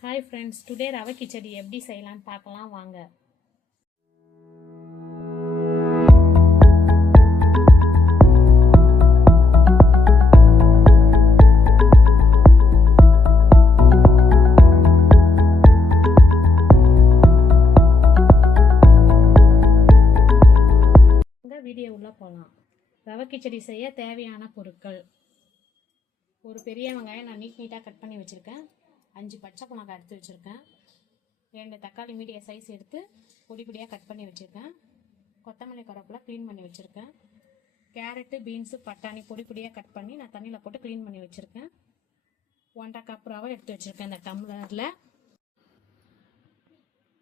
Hi friends, today ரவை கிச்சடி எப்படி செய்யலான்னு பார்க்கலாம் வாங்க. வீடியோ உள்ள போகலாம். ரவை கிச்சடி செய்ய தேவையான பொருட்கள்: ஒரு பெரிய வெங்காயம் நான் நீட்டாக கட் பண்ணி வச்சுருக்கேன். 5 பச்சை மிளகாய் எடுத்து வச்சுருக்கேன். 2 தக்காளி மீடியம் சைஸ் எடுத்து பொடி பொடியாக கட் பண்ணி வச்சுருக்கேன். கொத்தமல்லி கருவேப்பிலை க்ளீன் பண்ணி வச்சுருக்கேன். கேரட்டு, பீன்ஸு, பட்டாணி பொடி பொடியாக கட் பண்ணி நான் தண்ணியில் போட்டு க்ளீன் பண்ணி வச்சுருக்கேன். 1.5 கப் ரவை எடுத்து வச்சுருக்கேன்.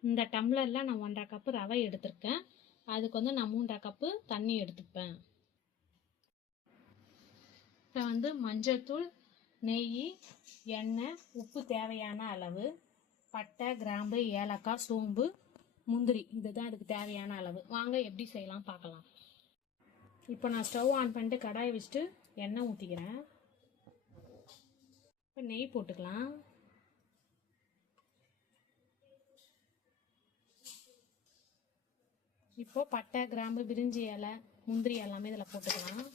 இந்த டம்ளரில் நான் 1.5 கப்பு ரவை எடுத்திருக்கேன். அதுக்கு வந்து நான் 3.5 கப்பு தண்ணி எடுத்துப்பேன். இப்போ மஞ்சள்தூள், நெய், எண்ணெய், உப்பு தேவையான அளவு, பட்டை, கிராம்பு, ஏலக்காய், சோம்பு, முந்திரி, இதுதான் அதுக்கு தேவையான அளவு. வாங்க எப்படி செய்யலாம் பார்க்கலாம். இப்போ நான் ஸ்டவ் ஆன் பண்ணிட்டு கடாயை வச்சுட்டு எண்ணெய் ஊற்றிக்கிறேன். இப்போ நெய் போட்டுக்கலாம். இப்போ பட்டை, கிராம்பு, பிரிஞ்சி இலை, முந்திரி எல்லாமே இதில் போட்டுக்கலாம்.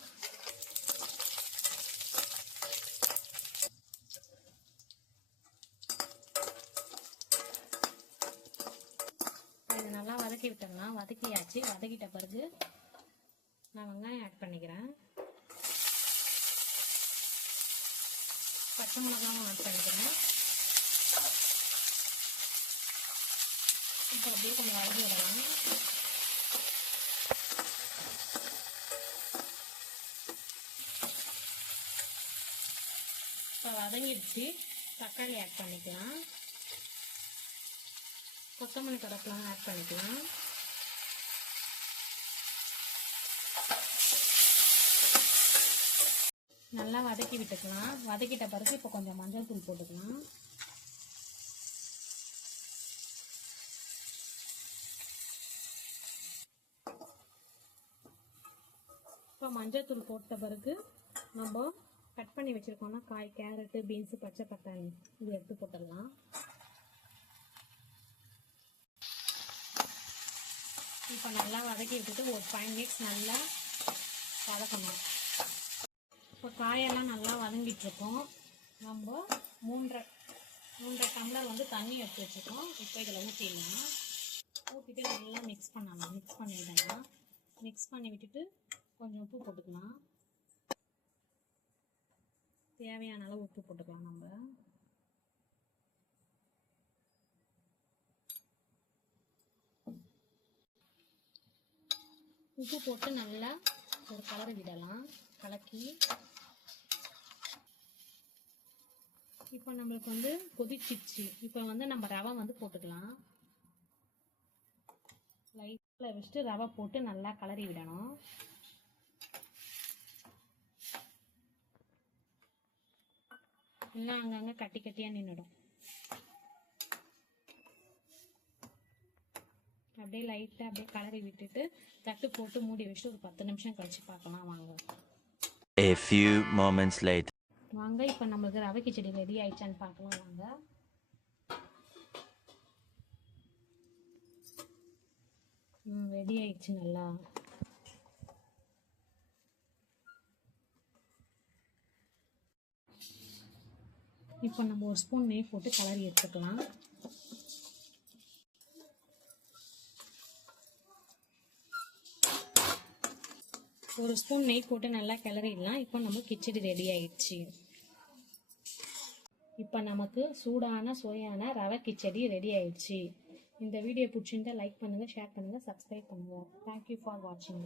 இதை நல்லா வதக்கி விட்டோம்னா வதக்கியாச்சு. வதக்கிட்ட பிறகு நான் வெங்காயம் ஆட் பண்ணிக்கிறேன். பச்சை மிளகாவும் ஆட் பண்ணிக்கிறேன். இப்போ அப்படியே கொஞ்சம் வதக்கி விடலாம். இப்போ வதங்கிடுச்சு. தக்காளி ஆட் பண்ணிக்கலாம். கொத்தமல்லி கருவேப்பிலை ஆட் பண்ணிக்கலாம். நல்லா வதக்கி விட்டுக்கலாம். வதக்கிட்ட பிறகு இப்போ கொஞ்சம் மஞ்சள் தூள் போட்டுக்கலாம். இப்போ மஞ்சள் தூள் போட்ட பிறகு நம்ம கட் பண்ணி வச்சுருக்கோம்னா காய், கேரட்டு, பீன்ஸு, பச்சை பட்டாணி இது எடுத்து போட்டுடலாம். இப்போ நல்லா வதக்கி விட்டுட்டு ஒரு 5 மினிட்ஸ் நல்லா வதக்கணும். இப்போ காயெல்லாம் நல்லா வதங்கிட்டுருக்கோம். நம்ம 3.5 டம்ளர் தண்ணி எடுத்து வச்சுருக்கோம். இப்போ இதில் ஊற்றிடலாம். ஊற்றிட்டு நல்லா மிக்ஸ் பண்ணிவிடலாம். மிக்ஸ் பண்ணி விட்டுட்டு கொஞ்சம் உப்பு போட்டுக்கலாம். தேவையான அளவு உப்பு போட்டுக்கலாம். நம்ம உப்பு போட்டு நல்லா ஒரு கலர் விடலாம். கலக்கி இப்போ நம்மளுக்கு கொதிச்சிச்சு. இப்போ நம்ம ரவை போட்டுக்கலாம். லைட்டில் வச்சுட்டு ரவை போட்டு நல்லா கலரி விடணும். இல்லைன்னா அங்கங்கே கட்டி கட்டியாக நின்றுடும். அப்படியே லைட்டாக அப்படியே கலரி விட்டுட்டு தட்டு போட்டு மூடி வச்சுட்டு ஒரு 10 நிமிஷம் கழிச்சு பார்க்கலாம் வாங்க. A few moments later. வாங்க, இப்போ நம்மளுக்கு ரவை கிச்சடி ரெடி ஆயிடுச்சான்னு பார்க்கலாம் வாங்க. ரெடி ஆயிடுச்சு நல்லா. இப்போ நம்ம ஒரு ஸ்பூன் நெய் போட்டு கலரி எடுத்துக்கலாம். ஒரு ஸ்பூன் நெய் போட்டு நல்லா கிளறிடலாம். இப்போ நம்ம கிச்சடி ரெடி ஆயிடுச்சு. இப்போ நமக்கு சூடான சுவையான ரவை கிச்சடி ரெடி ஆயிடுச்சு. இந்த வீடியோ பிடிச்சிருந்தா லைக் பண்ணுங்கள், ஷேர் பண்ணுங்கள், சப்ஸ்கிரைப் பண்ணுங்கள். தேங்க்யூ ஃபார் வாட்சிங்.